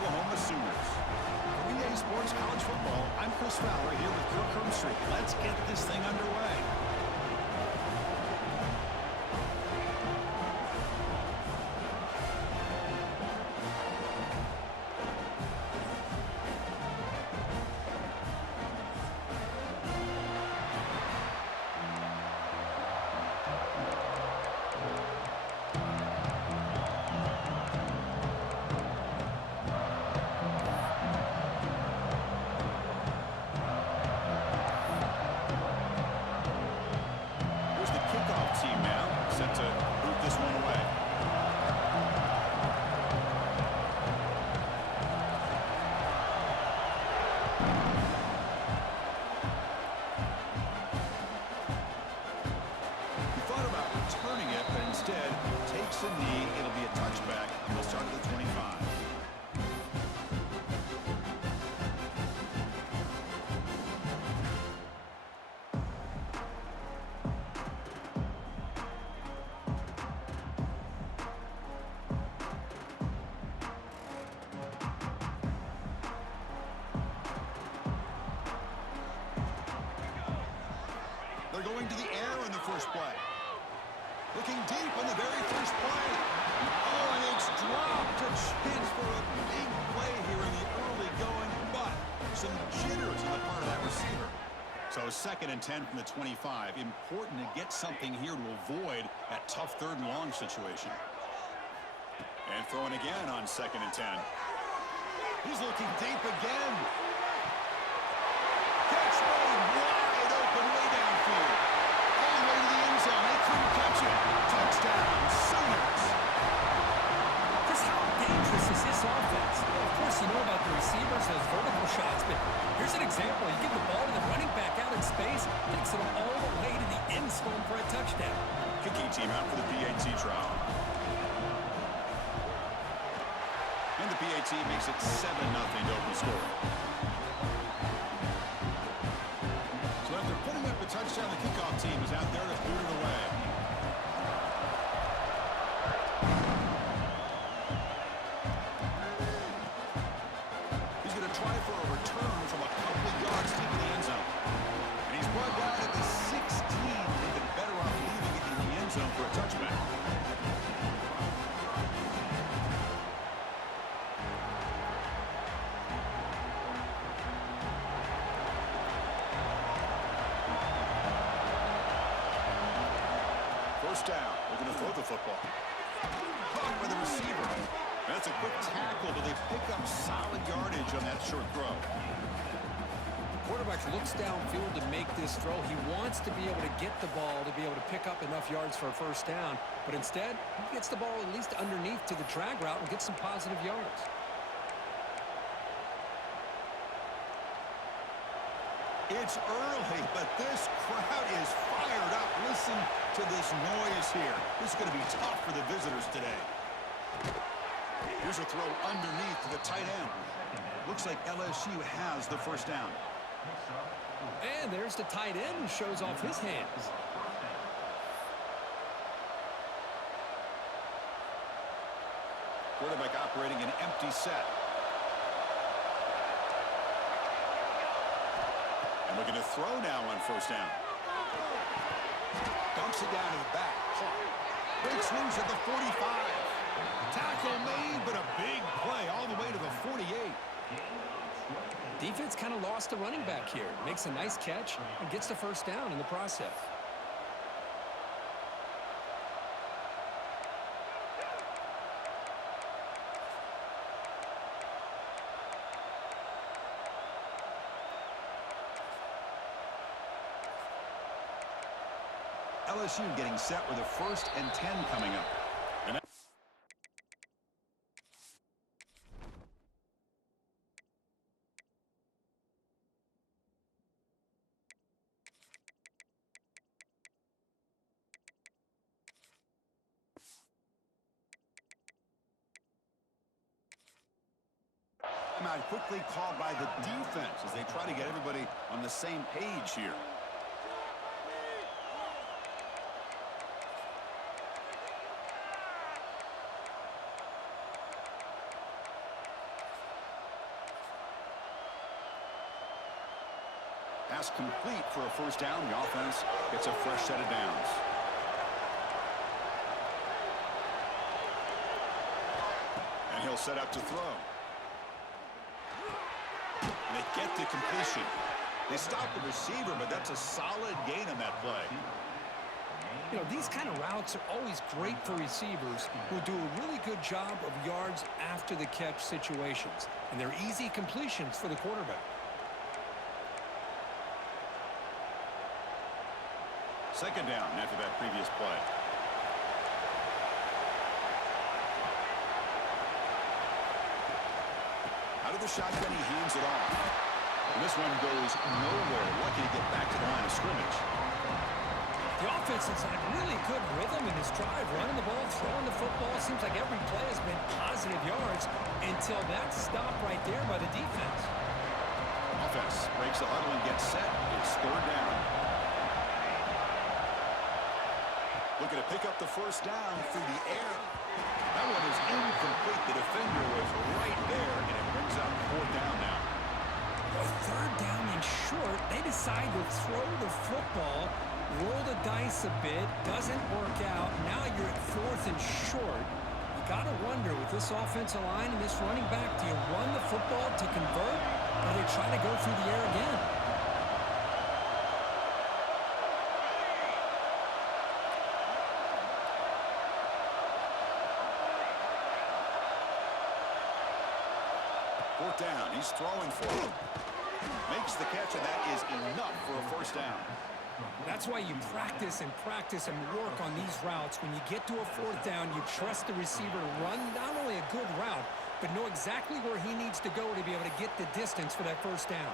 Oklahoma Sooners. For EA Sports College Football, I'm Chris Fowler here with Kirk Herbstreit. Let's get this thing underway. A knee, it'll be a touchback. They'll start at the 25. They're going to the air in the first play. Looking deep on the very first play. Oh, and it's dropped. A chance for a big play here in the early going, but some jitters on the part of that receiver. So 2nd and 10 from the 25. Important to get something here to avoid that tough 3rd and long situation. And throwing again on 2nd and 10. He's looking deep again. Catch made wide open way downfield. All the way to the end zone. They couldn't catch it. Touchdown, Sooners. Just how dangerous is this offense? Of course, you know about the receivers, those vertical shots, but here's an example. You give the ball to the running back out in space, takes it all the way to the end zone for a touchdown. Kicking team out for the PAT trial. And the PAT makes it 7-0 to open scoring. So after putting up a touchdown, the kickoff team is out there to boot it away. He's going to try for a return from a couple of yards deep in the end zone. And he's brought down at the 16. They've been better off leaving it in the end zone for a touchback. First down. They're going to throw the football. Caught by the receiver. That's a quick tackle, but they pick up solid yardage on that short throw. Quarterback looks downfield to make this throw. He wants to be able to get the ball to be able to pick up enough yards for a first down, but instead, he gets the ball at least underneath to the drag route and gets some positive yards. It's early, but this crowd is fired up. Listen to this noise here. This is going to be tough for the visitors today. Here's a throw underneath to the tight end. Looks like LSU has the first down. And there's the tight end who shows off his hands. Quarterback operating an empty set. And looking to throw now on first down. Dumps it down to the back. Breaks loose at the 45. Tackle made, but a big play all the way to the 48. Defense kind of lost the running back here. Makes a nice catch and gets the first down in the process. LSU getting set with a 1st and 10 coming up. And timeout quickly called by the defense as they try to get everybody on the same page here. pass complete for a first down. The offense gets a fresh set of downs. And he'll set up to throw. And they get the completion. They stop the receiver, but that's a solid gain on that play. You know, these kind of routes are always great for receivers who do a really good job of yards after the catch situations. And they're easy completions for the quarterback. Second down after that previous play. Out of the shotgun, he hands it off. And this one goes nowhere. Lucky to get back to the line of scrimmage. The offense has had really good rhythm in this drive, running the ball, throwing the football. Seems like every play has been positive yards until that stop right there by the defense. Offense breaks the huddle and gets set. It's third down. Looking to pick up the first down through the air. That one is incomplete. The defender was right there, and it brings up fourth down now. With third down and short, they decide to throw the football. Roll the dice a bit, doesn't work out. Now you're at fourth and short. You got to wonder with this offensive line and this running back, do you run the football to convert, or do they try to go through the air again? Fourth down, he's throwing for it. Makes the catch, and that is enough for a first down. That's why you practice and work on these routes. When you get to a fourth down, you trust the receiver to run not only a good route, but know exactly where he needs to go to be able to get the distance for that first down.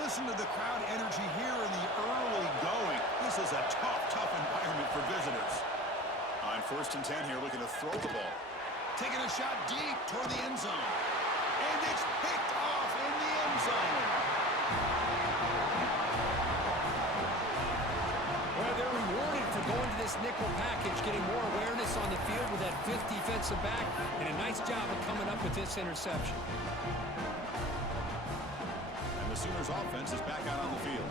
Listen to the crowd energy here in the early going. This is a tough environment for visitors. On first and 10 here, looking to throw the ball. Taking a shot deep toward the end zone. And it's picked off in the end zone. Well, they're rewarded for going to this nickel package, getting more awareness on the field with that fifth defensive back, and a nice job of coming up with this interception. And the Sooners offense is back out on the field.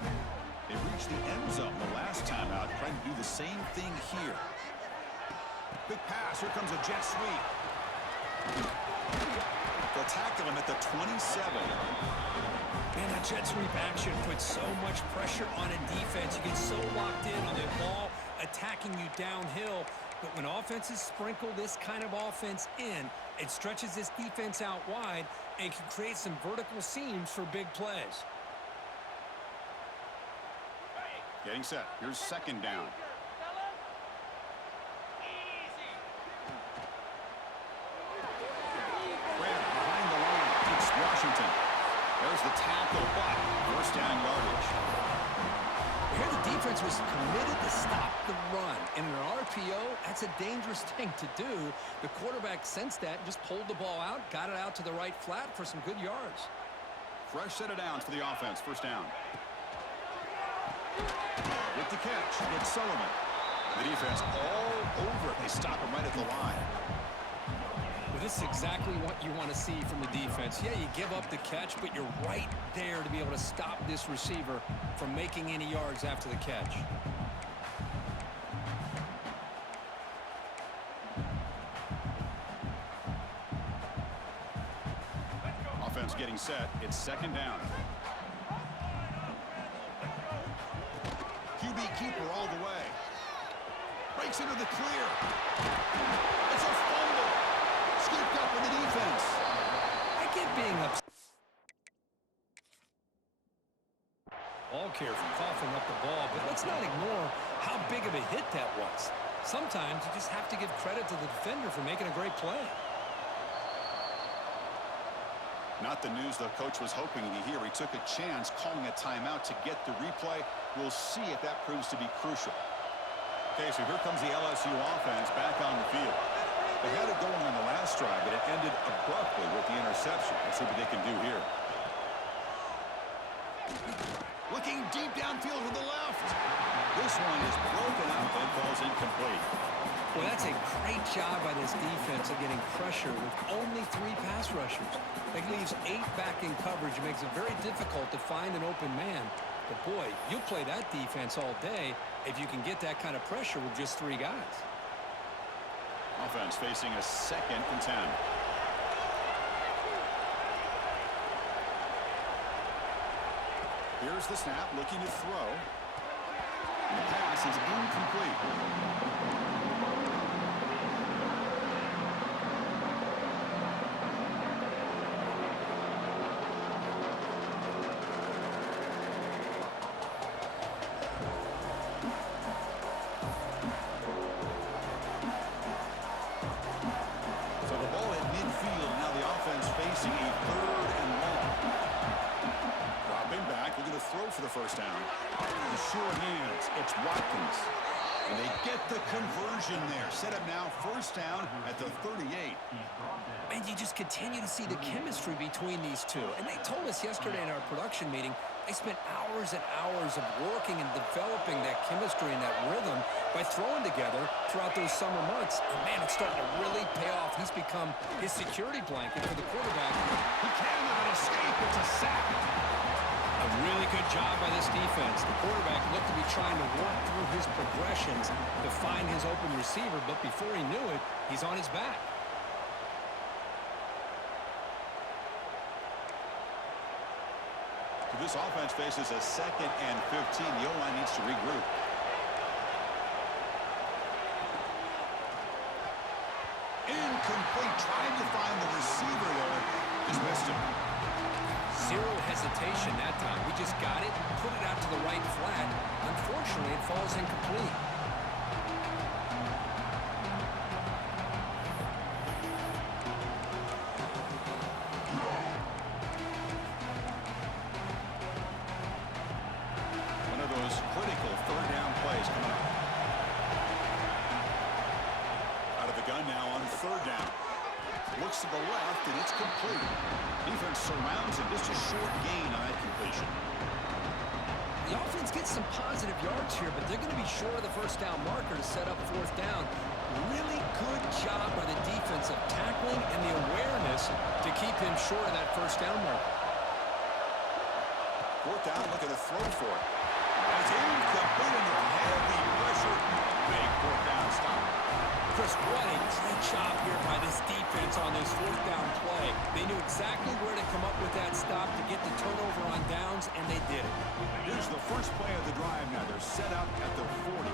They reached the end zone the last time out, trying to do the same thing here. Big pass, here comes a jet sweep. They'll tackle him at the 27. Man, that jet sweep action puts so much pressure on a defense. You get so locked in on the ball attacking you downhill. But when offenses sprinkle this kind of offense in, it stretches this defense out wide and can create some vertical seams for big plays. Getting set. Here's second down. Behind the line, it's Washington. There's the tackle, but first down yardage. Here the defense was committed to stop the run. In an RPO, that's a dangerous thing to do. The quarterback sensed that and just pulled the ball out, got it out to the right flat for some good yards. Fresh set of downs for the offense. First down. With the catch, it's Sullivan. The defense all over it. They stop him right at the line. Well, this is exactly what you want to see from the defense. Yeah, you give up the catch, but you're right there to be able to stop this receiver from making any yards after the catch. Offense getting set. It's second down. QB keeper all the way. Breaks into the clear. It's a fumble. Scooped up with the defense. I get being upset. Ball care from coughing up the ball, but let's not ignore how big of a hit that was. Sometimes you just have to give credit to the defender for making a great play. Not the news the coach was hoping to hear. He took a chance calling a timeout to get the replay. We'll see if that proves to be crucial. Okay, so here comes the LSU offense back on the field. They had it going on the last drive, but it ended abruptly with the interception. Let's see what they can do here. Looking deep downfield to the left. This one is broken up and falls incomplete. Well, that's a great job by this defense of getting pressure with only 3 pass rushers. That leaves 8 back in coverage and makes it very difficult to find an open man. But, boy, you'll play that defense all day if you can get that kind of pressure with just 3 guys. Offense facing a 2nd and 10. Here's the snap, looking to throw. And the pass is incomplete. So the ball at midfield, now the offense facing a 3rd and long. Dropping back, looking to throw for the first down. The sure hands, it's Watkins. And they get the conversion there. Set up now, first down at the 38. And you just continue to see the chemistry between these two. And they told us yesterday in our production meeting, they spent hours and hours of working and developing that chemistry and that rhythm by throwing together throughout those summer months. And, man, it's starting to really pay off. He's become his security blanket for the quarterback. He cannot escape. It's a sack. A really good job by this defense. The quarterback looked to be trying to work through his progressions to find his open receiver, but before he knew it, he's on his back. This offense faces a 2nd and 15. The O-line needs to regroup. Incomplete. Trying to find the receiver there. Just missed him. Zero hesitation that time. We just got it, put it out to the right flat. Unfortunately, it falls incomplete. One of those critical 3rd down plays coming up. Out of the gun now on 3rd down. Looks to the left, and it's complete. Defense surrounds him. Just a short gain on that completion. The offense gets some positive yards here, but they're going to be short of the first down marker to set up 4th down. Really good job by the defense of tackling and the awareness to keep him short of that first down marker. 4th down, looking to throw for it. That's incomplete under heavy pressure. Big 4th down stop. Chris, what a great job here by this defense on this 4th down play. They knew exactly where to come up with that stop to get the turnover on downs, and they did it. Here's the first play of the drive now. They're set up at the 40.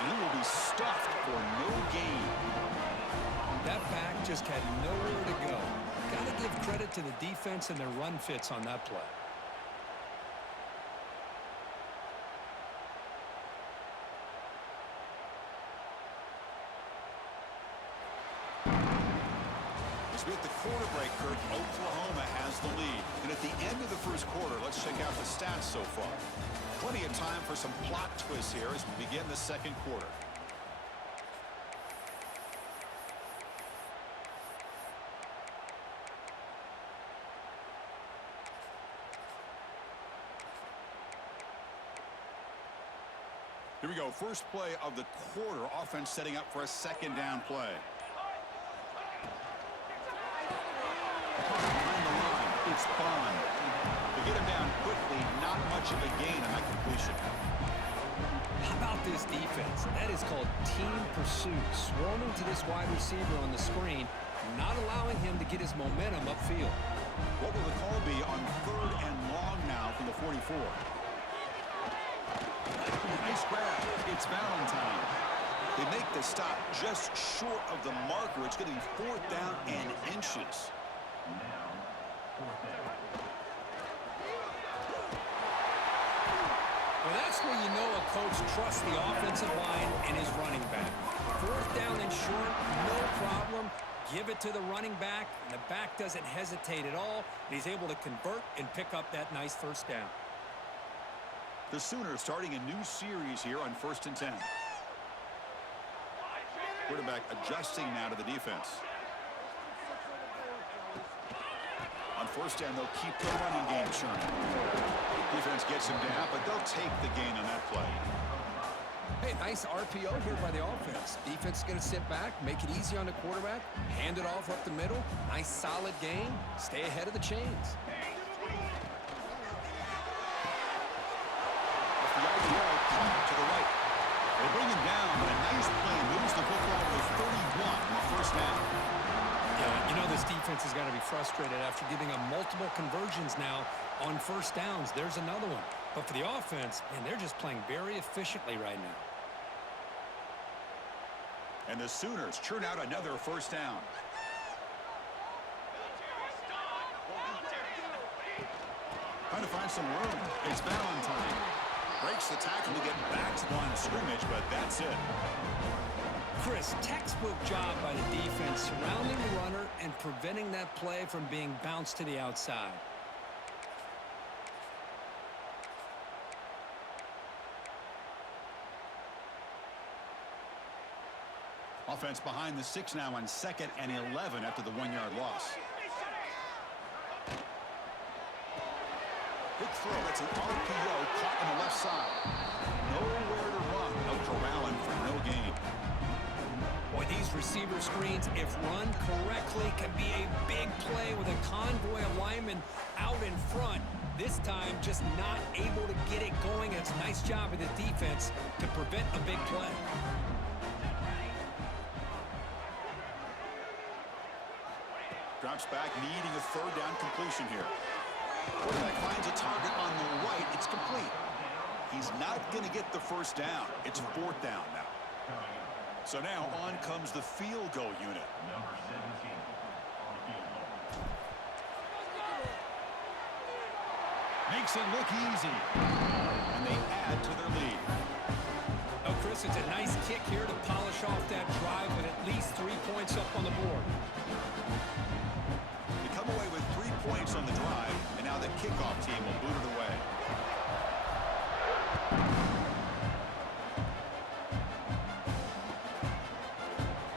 And he will be stuffed for no gain. That back just had nowhere to go. Got to give credit to the defense and their run fits on that play. As we hit the quarter break, Kirk, Oklahoma has the lead. And at the end of the first quarter, let's check out the stats so far. Plenty of time for some plot twists here as we begin the 2nd quarter. Here we go. First play of the quarter. Offense setting up for a 2nd down play. Behind the line, it's Bond. To get him down quickly, not much of a gain on that completion. How about this defense? That is called team pursuit. Swarming to this wide receiver on the screen, not allowing him to get his momentum upfield. What will the call be on 3rd and long now from the 44? Nice grab. It's Valentine. They make the stop just short of the marker. It's going to be 4th down and inches. Well, that's where you know a coach trusts the offensive line and his running back. 4th down and short, no problem. Give it to the running back, and the back doesn't hesitate at all. He's able to convert and pick up that nice first down. The Sooners starting a new series here on 1st and 10. Quarterback adjusting now to the defense. On first down, they'll keep the running game churning. Defense gets him down, but they'll take the gain on that play. Hey, nice RPO here by the offense. Defense is going to sit back, make it easy on the quarterback, hand it off up the middle. Nice, solid game. Stay ahead of the chains. Off the RPO, to the right. They bring him down, but a nice play moves the football to 31 in the first down. Yeah, you know this defense has got to be frustrated after giving them multiple conversions now on first downs. There's another one. But for the offense, man, they're just playing very efficiently right now. And the Sooners churn out another first down. Trying to find some room. It's Valentine. Breaks the tackle to get back to the line of scrimmage, but that's it. Chris, textbook job by the defense surrounding the runner and preventing that play from being bounced to the outside. Offense behind the 6 now on 2nd and 11 after the 1-yard loss. Big throw. That's an RPO caught on the left side. Nowhere to run. No corralling for no gain. Boy, these receiver screens, if run correctly, can be a big play with a convoy of linemen out in front. This time, just not able to get it going. It's a nice job of the defense to prevent a big play. Drops back, needing a third down completion here. Quarterback finds a target on the right. It's complete. He's not going to get the first down. It's 4th down now. So now on comes the field goal unit. Makes it look easy. And they add to their lead. Oh, Chris, it's a nice kick here to polish off that drive with at least 3 points up on the board. They come away with 3 points on the drive, and now the kickoff team will boot it away.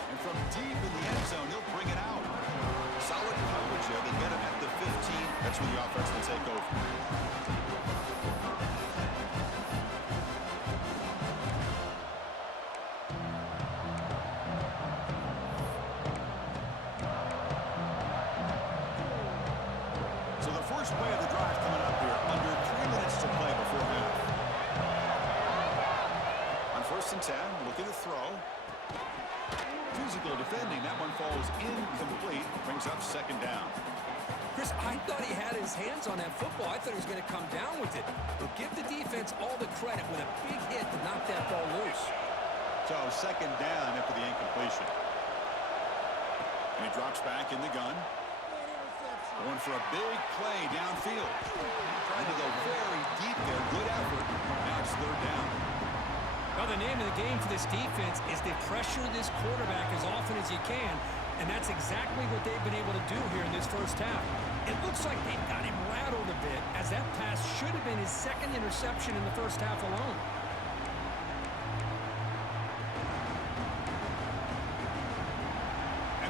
And from deep in the end zone, he'll bring it out. Solid coverage there. They get him at the 15. That's where the offense will take over. First play of the drive coming up here. Under 3 minutes to play before half. On 1st and 10, looking to throw. Physical defending. That one falls incomplete. Brings up 2nd down. Chris, I thought he had his hands on that football. I thought he was going to come down with it. But give the defense all the credit with a big hit to knock that ball loose. So 2nd down after the incompletion. And he drops back in the gun. Going for a big play downfield. Trying to go very deep there. Good effort. Now it's 3rd down. Well, the name of the game for this defense is to pressure this quarterback as often as you can, and that's exactly what they've been able to do here in this first half. It looks like they've got him rattled a bit, as that pass should have been his 2nd interception in the first half alone.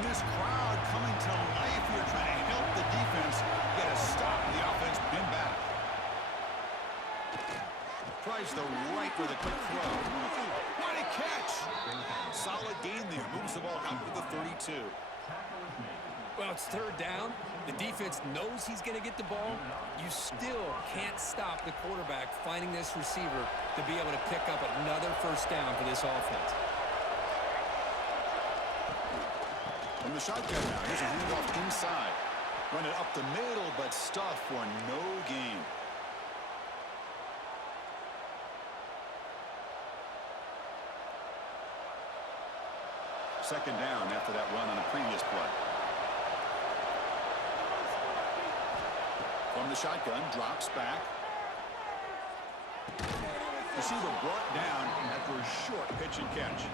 And this crowd coming to life here, trying to help the defense get a stop. The offense pinned back. Tries the right with a quick throw. What a catch! Solid gain there. Moves the ball out to the 32. Well, it's 3rd down. The defense knows he's going to get the ball. You still can't stop the quarterback finding this receiver to be able to pick up another first down for this offense. From the shotgun now, here's a handoff inside. Run it up the middle, but stuff for no gain. Second down after that run on the previous play. From the shotgun, drops back. Receiver brought down after a short pitch and catch.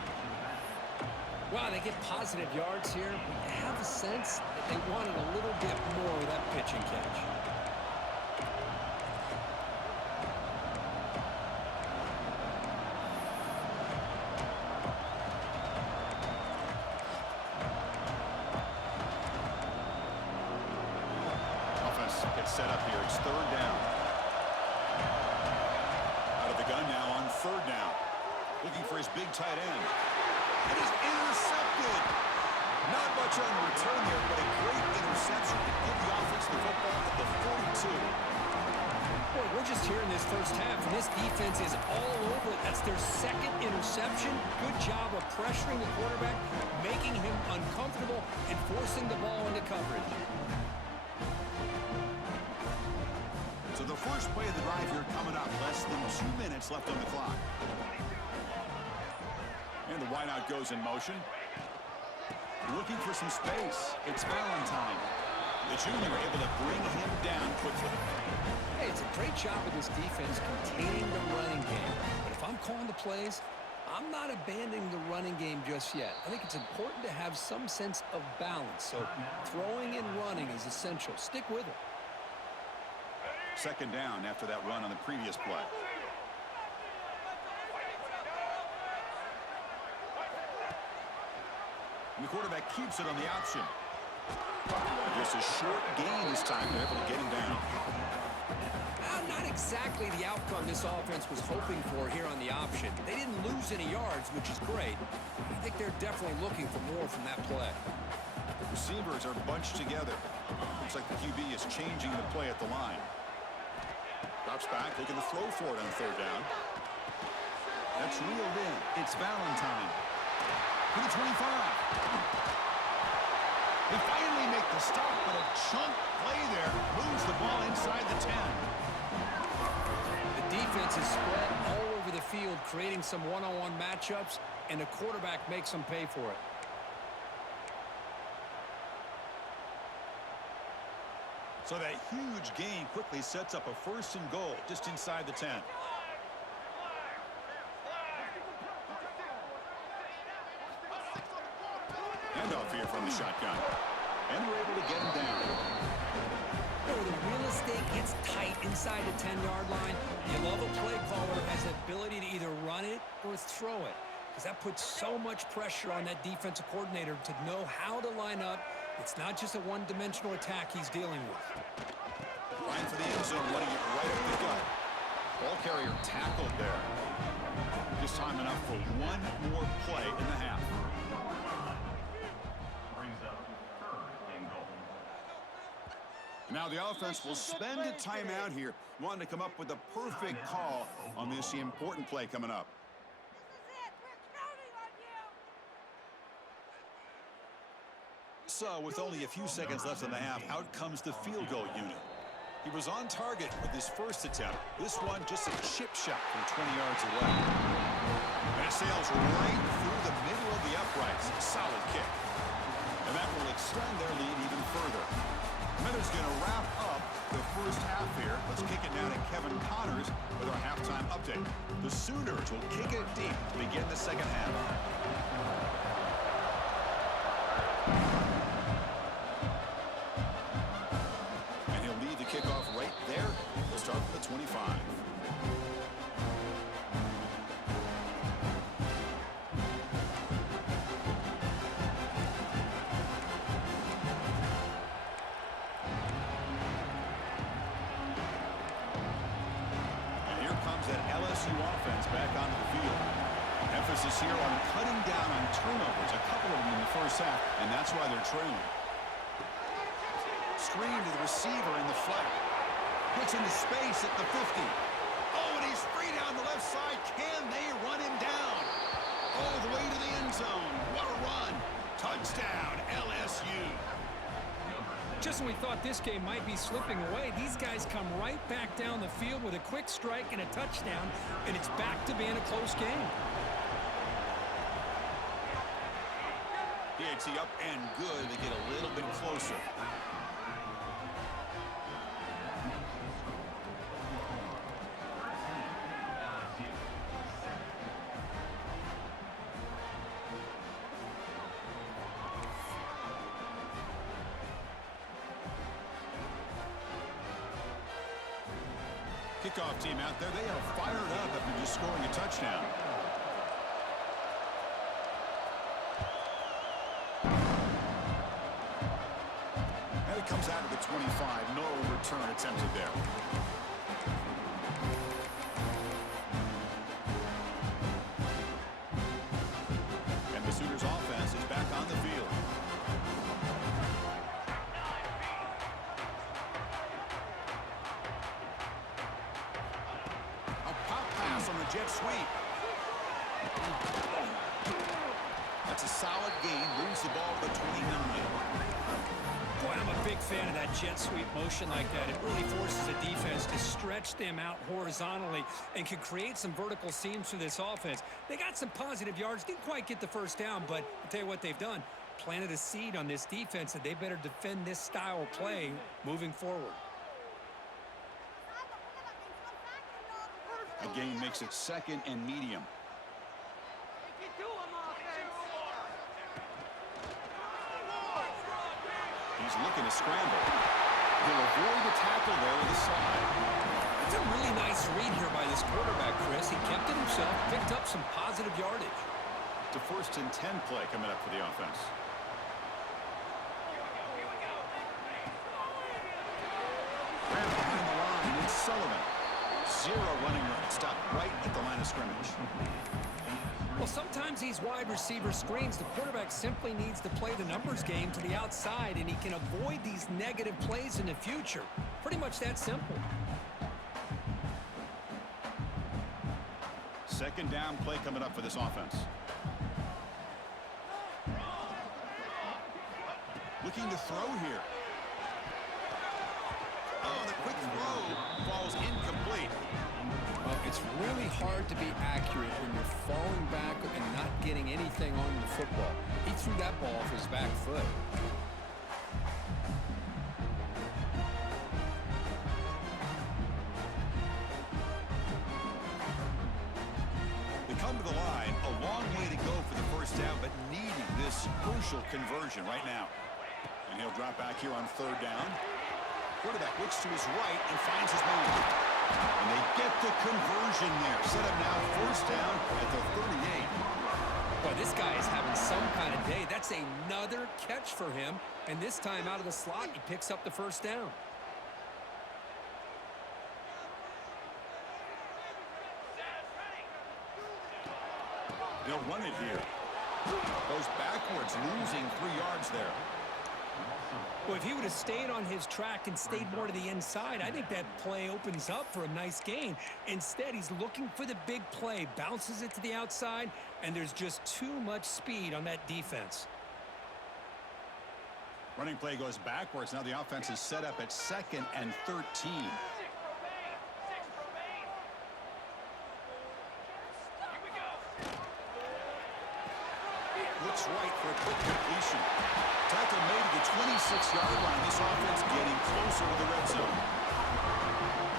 Well, they get positive yards here. But you have a sense that they wanted a little bit more of that pitch and catch. set up here. It's third down. Out of the gun now on third down. Looking for his big tight end. It is intercepted. Not much on the return there, but a great interception to give the offense the football at the 42. Boy, we're just here in this first half, and this defense is all over it. That's their second interception. Good job of pressuring the quarterback, making him uncomfortable, and forcing the ball into coverage. So the first play of the drive here coming up. Less than 2 minutes left on the clock. And the wideout goes in motion. Looking for some space. It's Valentine. The junior able to bring him down quickly. Hey, it's a great job of this defense containing the running game. But if I'm calling the plays, I'm not abandoning the running game just yet. I think it's important to have some sense of balance. So throwing and running is essential. Stick with it. Second down after that run on the previous play. And the quarterback keeps it on the option. Just a short gain this time. They're able to get him down. Not exactly the outcome this offense was hoping for here on the option. They didn't lose any yards, which is great. I think they're definitely looking for more from that play. Receivers are bunched together. Looks like the QB is changing the play at the line. Drops back, looking to throw for it on third down. That's reeled in. It's Valentine. To the 25. They finally make the stop, but a chunk play there moves the ball inside the 10. The defense is spread all over the field, creating some one-on-one matchups, and the quarterback makes them pay for it. So that huge gain quickly sets up a first and goal just inside the 10. Handoff here from the shotgun. And we're able to get him down. Where the real estate gets tight inside the 10-yard line, you love a play caller who has the ability to either run it or throw it, because that puts so much pressure on that defensive coordinator to know how to line up. It's not just a one-dimensional attack he's dealing with. Trying for the end zone, running it right up the gut. Ball carrier tackled there. Just time enough for one more play in the half. Now the offense will spend a timeout here, wanting to come up with the perfect call on this important play coming up. So with only a few seconds left in the half, out comes the field goal unit. He was on target with his first attempt. This one just a chip shot from 20 yards away. And it sails right through the middle of the uprights. Solid kick. And that will extend their lead even further. Miller's going to wrap up the first half here. Let's kick it down to Kevin Connors with our halftime update. The Sooners will kick it deep to begin the second half. And he'll lead the kickoff right there. We'll start with the 25. That LSU offense back onto the field. Emphasis here on cutting down on turnovers, a couple of them in the first half, and that's why they're trailing. Screen to the receiver in the flat. Gets into space at the 50. Oh, and he's free down the left side. Can they run him down? All the way to the end zone. What a run. Touchdown, LSU. Just when we thought this game might be slipping away, these guys come right back down the field with a quick strike and a touchdown, and it's back to being a close game. PAT up and good. They get a little bit closer. Kickoff team out there, they are fired up after just scoring a touchdown. And it comes out of the 25, no return attempted there. And the Sooners offense is back on the field. A pop pass on the jet sweep. That's a solid gain. Moves the ball to the 29. Boy, I'm a big fan of that jet sweep motion like that. It really forces the defense to stretch them out horizontally and can create some vertical seams for this offense. They got some positive yards. Didn't quite get the first down, but I'll tell you what they've done. Planted a seed on this defense, and they better defend this style of play moving forward. A gain makes it 2nd and medium. He's looking to scramble. He'll avoid the tackle there with a slide. It's a really nice read here by this quarterback, Chris. He kept it himself, picked up some positive yardage. To 1st and 10 play coming up for the offense. Grab behind the line. It's Sullivan. 0 running room. Stopped right at the line of scrimmage. Well, sometimes these wide receiver screens, the quarterback simply needs to play the numbers game to the outside, and he can avoid these negative plays in the future. Pretty much that simple. 2nd down play coming up for this offense. Looking to throw here. Oh, the quick throw falls incomplete. Well, it's really hard to be accurate when you're falling back and not getting anything on the football. He threw that ball off his back foot. They come to the line, a long way to go for the 1st down, but needing this crucial conversion right now. And he'll drop back here on 3rd down. Quarterback looks to his right and finds his man. And they get the conversion there. Set up now 1st down at the 38. Boy, this guy is having some kind of day. That's another catch for him. And this time out of the slot, he picks up the 1st down. They'll run it here. Goes backwards, losing 3 yards there. Well, if he would have stayed on his track and stayed more to the inside, I think that play opens up for a nice gain. Instead, he's looking for the big play, bounces it to the outside, and there's just too much speed on that defense. Running play goes backwards. Now the offense is set up at 2nd and 13. Looks right for a quick completion. Tackle made at the 26-yard line. This offense getting closer to the red zone.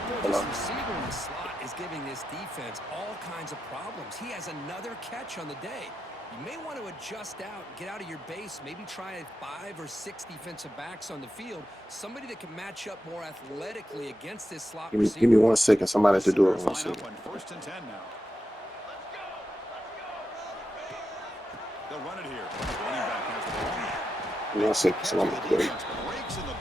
Boy, this receiver in the slot is giving this defense all kinds of problems. He has another catch on the day. You may want to adjust out, get out of your base, maybe try 5 or 6 defensive backs on the field. Somebody that can match up more athletically against this slot receiver. Give me 1 second. Somebody has to do it. 1 second. On 1st and 10 now. They'll run it here. Running back has the ball. 1 second. Somebody has to do it. Breaks in the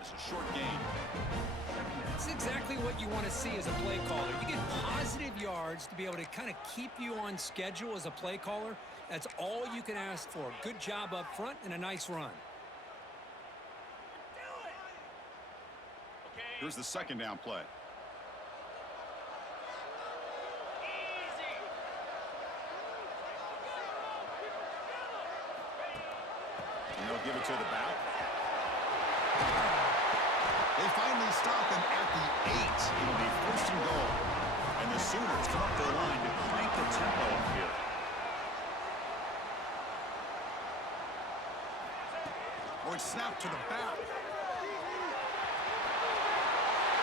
It's a short game. That's exactly what you want to see as a play caller. You get positive yards to be able to kind of keep you on schedule as a play caller. That's all you can ask for. Good job up front and a nice run. Here's the 2nd down play. And they'll give it to the back. They finally stop him at the 8. It'll be 1st and goal. And the Sooners come up to the line to crank the tempo up here. or it's snapped to the back.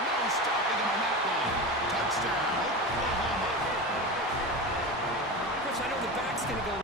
No stopping him on that one. Touchdown, Oklahoma. Chris, I know the back's going to go.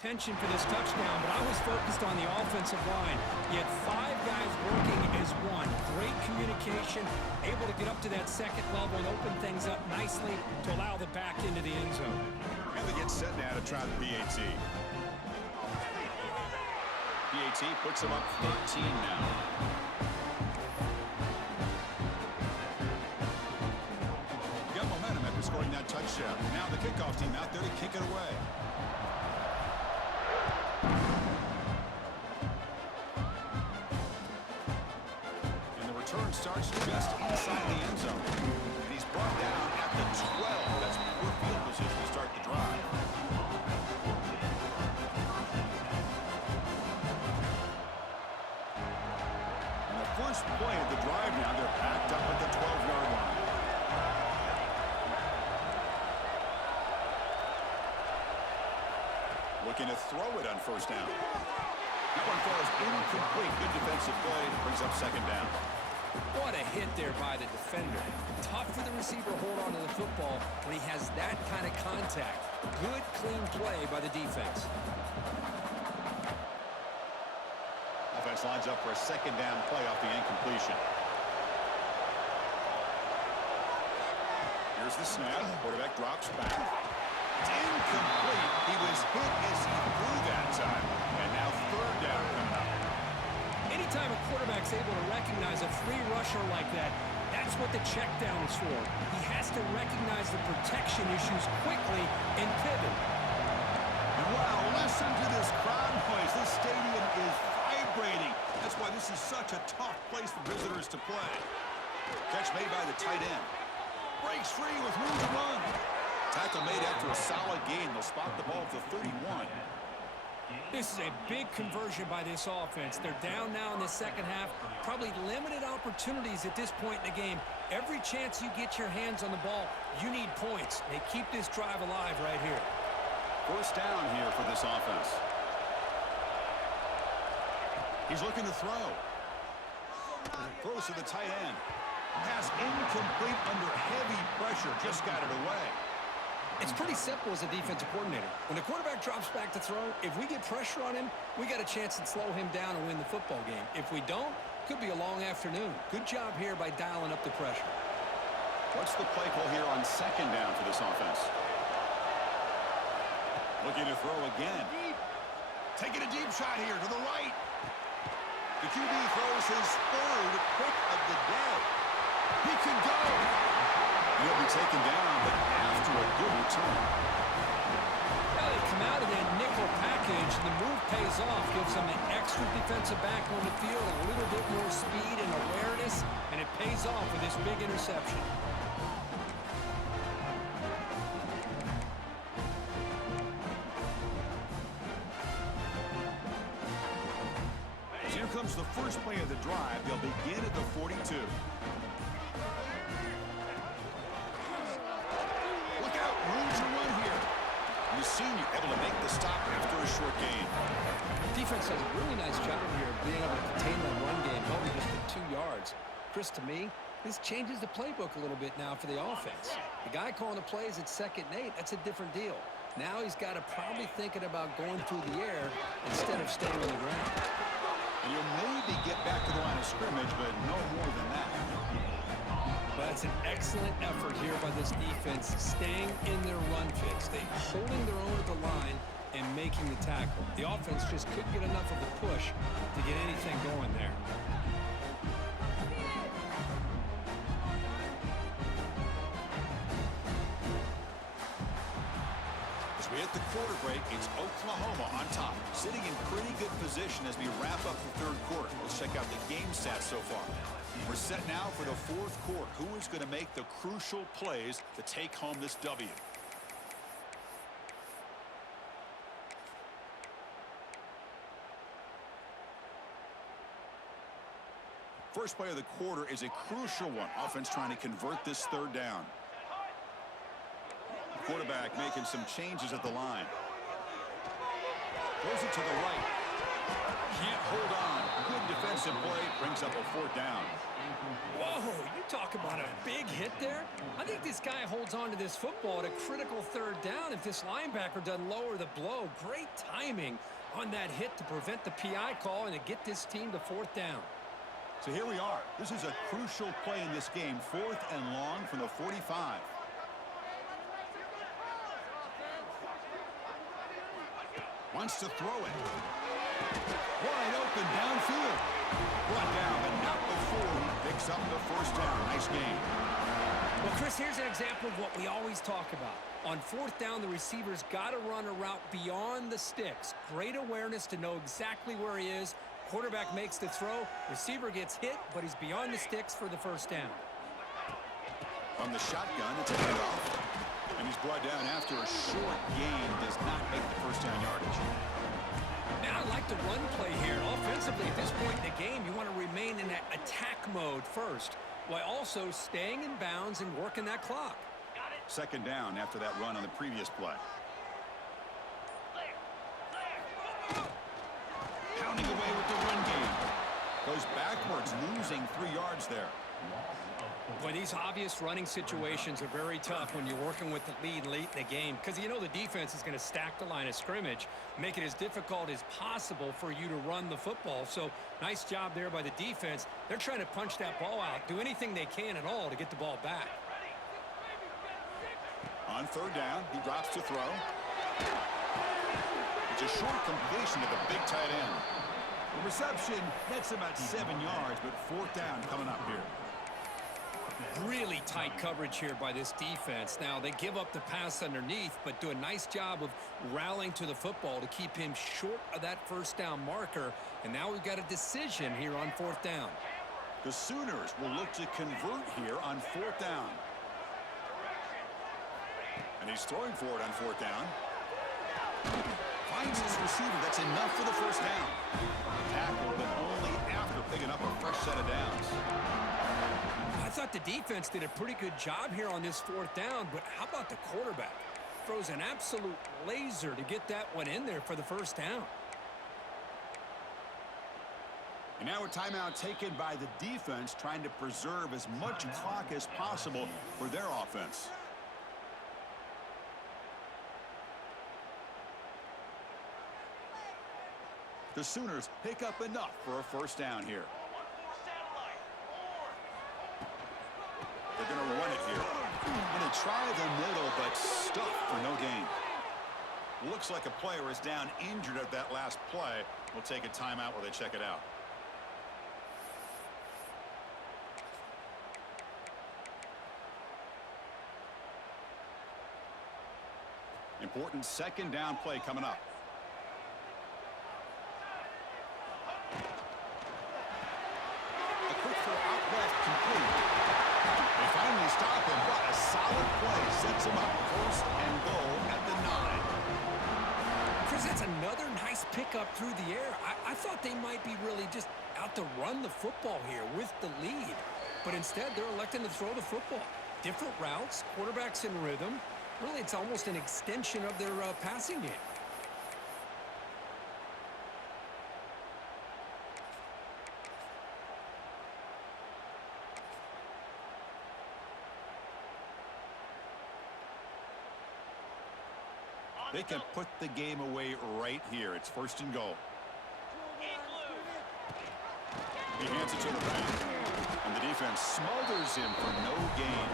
Tension for this touchdown, but I was focused on the offensive line. You had 5 guys working as one. Great communication, able to get up to that second level and open things up nicely to allow the back into the end zone. And they get set now to try the PAT. PAT puts them up 13 now. Got momentum after scoring that touchdown. Now the kickoff team out there to kick it away. Turn starts just inside the end zone. And he's brought down at the 12. That's poor field position to start the drive. And the first play of the drive now, they're backed up at the 12-yard line. Looking to throw it on first down. That one falls incomplete. Good defensive play. Brings up second down. What a hit there by the defender. Tough for the receiver to hold on to the football when he has that kind of contact. Good, clean play by the defense. Offense lines up for a second down play off the incompletion. Here's the snap. Quarterback drops back. It's incomplete. He was hit as he threw that time. And now third down coming up. Anytime a quarterback's able to recognize a free rusher like that, that's what the check down is for. He has to recognize the protection issues quickly and pivot. And wow, listen to this crowd noise. This stadium is vibrating. That's why this is such a tough place for visitors to play. Catch made by the tight end. Breaks free with room to run. Tackle made after a solid gain. They'll spot the ball at the 31. This is a big conversion by this offense. They're down now in the second half. Probably limited opportunities at this point in the game. Every chance you get your hands on the ball, you need points. They keep this drive alive right here. First down here for this offense. He's looking to throw. Throws to the tight end. Pass incomplete under heavy pressure. Just got it away. It's pretty simple as a defensive coordinator. When the quarterback drops back to throw, if we get pressure on him, we got a chance to slow him down and win the football game. If we don't, could be a long afternoon. Good job here by dialing up the pressure. What's the play call here on second down for this offense? Looking to throw again. Taking a deep shot here to the right. The QB throws his third pick of the day. He can go. He'll be taken down, but after a good return. Well, they come out of that nickel package, and the move pays off. Gives them an extra defensive back on the field, a little bit more speed and awareness, and it pays off with this big interception. Here comes the first play of the drive. They'll begin at the 42. Look out, room to run here. The senior able to make the stop after a short gain. Defense does a really nice job here of being able to contain that run game, held just at 2 yards. Chris, to me, this changes the playbook a little bit now for the offense. The guy calling the plays at 2nd and 8, that's a different deal. Now he's got to probably thinking about going through the air instead of staying on the ground. And you'll maybe get back to the line of scrimmage, but no more than that. But it's an excellent effort here by this defense, staying in their run fix. They holding their own at the line and making the tackle. The offense just couldn't get enough of a push to get anything going there. As we hit the quarter break, it's Oklahoma on top, sitting in pretty good position as we wrap up the third quarter. Let's check out the game stats so far. We're set now for the fourth quarter. Who is going to make the crucial plays to take home this W? First play of the quarter is a crucial one. Offense trying to convert this third down. The quarterback making some changes at the line. Throws it to the right. Can't hold on. Good defensive play. Brings up a fourth down. Whoa, you talk about a big hit there. I think this guy holds on to this football at a critical third down if this linebacker doesn't lower the blow. Great timing on that hit to prevent the PI call and to get this team to fourth down. So here we are. This is a crucial play in this game. 4th and long from the 45. Wants to throw it. Wide open downfield. Brought down, but not before he picks up the first down. Nice game. Well, Chris, here's an example of what we always talk about. On fourth down, the receiver's got to run a route beyond the sticks. Great awareness to know exactly where he is. Quarterback makes the throw. Receiver gets hit, but he's beyond the sticks for the first down. On the shotgun, it's a handoff. And he's brought down after a short gain. Does not make the first down yardage. Now, I like the run play here. Offensively, at this point in the game, you want to remain in that attack mode first, while also staying in bounds and working that clock. Second down after that run on the previous play. Pounding away with the run game. Goes backwards, losing 3 yards there. Boy, these obvious running situations are very tough when you're working with the lead late in the game because you know the defense is going to stack the line of scrimmage, make it as difficult as possible for you to run the football. So nice job there by the defense. They're trying to punch that ball out, do anything they can at all to get the ball back. On third down, he drops to throw. It's a short completion to the big tight end. The reception, that's about 7 yards, but fourth down coming up here. Really tight coverage here by this defense. Now, they give up the pass underneath, but do a nice job of rallying to the football to keep him short of that first down marker. And now we've got a decision here on fourth down. The Sooners will look to convert here on fourth down. And he's throwing for it on fourth down. Finds his receiver. That's enough for the first down. Tackle, but only after picking up a fresh set of downs. I thought the defense did a pretty good job here on this fourth down, but how about the quarterback? Throws an absolute laser to get that one in there for the first down. And now a timeout taken by the defense, trying to preserve as much clock as possible for their offense. The Sooners pick up enough for a first down here. They're going to run it here. Going to try the middle, but stuffed for no gain. Looks like a player is down injured at that last play. We'll take a timeout while they check it out. Important second down play coming up. A quick throw out left, complete. They finally stop him. What a solid play. Sets him up first and goal at the 9. Chris, that's another nice pickup through the air. I thought they might be really just out to run the football here with the lead. But instead, they're electing to throw the football. Different routes, quarterbacks in rhythm. Really, it's almost an extension of their passing game. They can put the game away right here. It's 1st and goal. He hands it to the back. And the defense smothers him for no gain.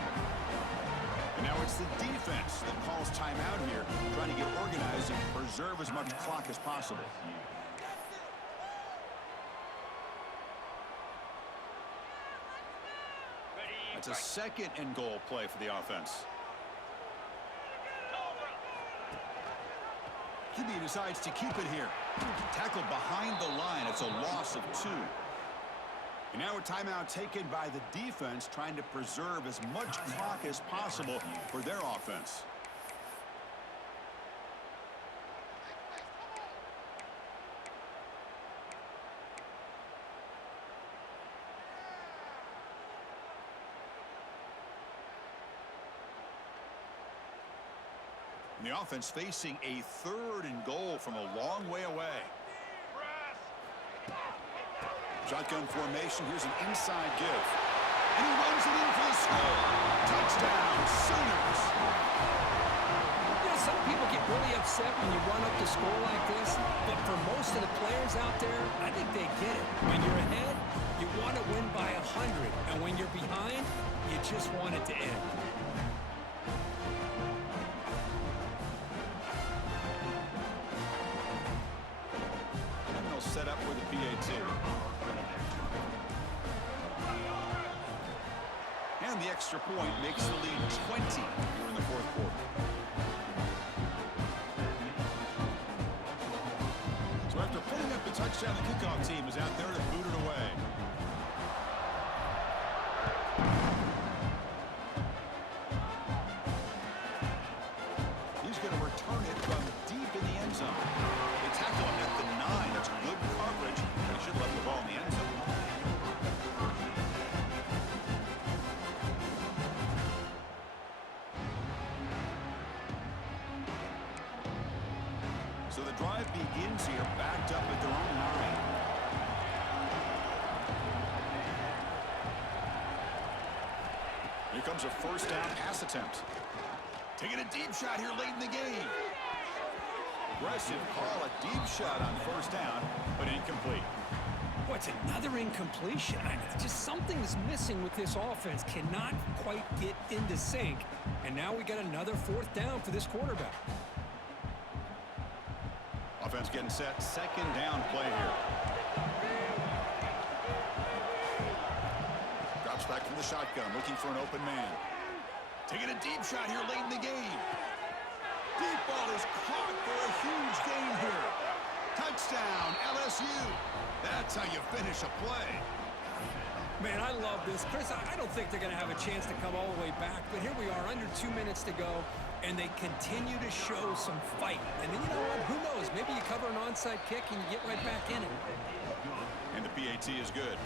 And now it's the defense that calls timeout here, trying to get organized and preserve as much clock as possible. It's a 2nd and goal play for the offense. QB decides to keep it here. Tackled behind the line. It's a loss of 2. And now a timeout taken by the defense, trying to preserve as much clock as possible for their offense. And the offense facing a 3rd and goal from a long way away. Shotgun formation. Here's an inside give. And he runs it in for the score. Touchdown, Sooners. You know, some people get really upset when you run up the score like this, but for most of the players out there, I think they get it. When you're ahead, you want to win by 100, and when you're behind, you just want it to end. And they'll set up with a PAT. And the extra point makes the lead 20 here in the 4th quarter. So after pulling up the touchdown, the kickoff team is out there to boot it away. He's going to return it from deep in the end zone. They tackle him at the 9. That's good coverage. They should let the ball in the end zone. So the drive begins here, backed up at their own 9. Here comes a 1st down pass attempt. Taking a deep shot here late in the game. Aggressive call, a deep shot on 1st down, but incomplete. What's another incompletion? Just something is missing with this offense. Cannot quite get into sync. And now we got another 4th down for this quarterback. Offense getting set. 2nd down play here. Drops back from the shotgun, looking for an open man. Taking a deep shot here late in the game. Deep ball is caught for a huge gain here. Touchdown, LSU. That's how you finish a play. Man, I love this. Chris, I don't think they're going to have a chance to come all the way back, but here we are, under 2 minutes to go, and they continue to show some fight. And then, you know what? Who knows? Maybe you cover an onside kick and you get right back in it. And the PAT is good.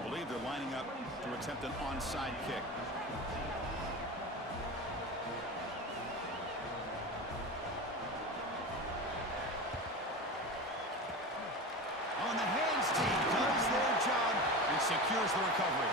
I believe they're lining up to attempt an onside kick. On the hands team does their job and secures the recovery.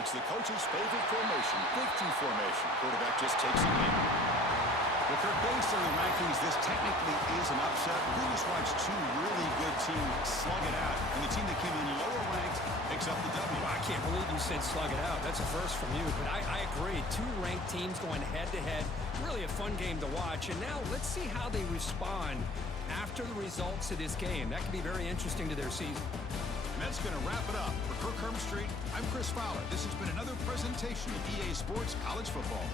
It's the coach's favorite formation, 50 formation. Quarterback just takes it in. With Kirk, based on the rankings, this technically is an upset. We just watched 2 really good teams slug it out, and the team that came in lower ranked picks up the W. Well, I can't believe you said slug it out. That's a first from you, but I agree. 2 ranked teams going head-to-head. Really a fun game to watch. And now let's see how they respond after the results of this game. That could be very interesting to their season. And that's going to wrap it up. For Kirk Street, I'm Chris Fowler. This has been another presentation of EA Sports College Football.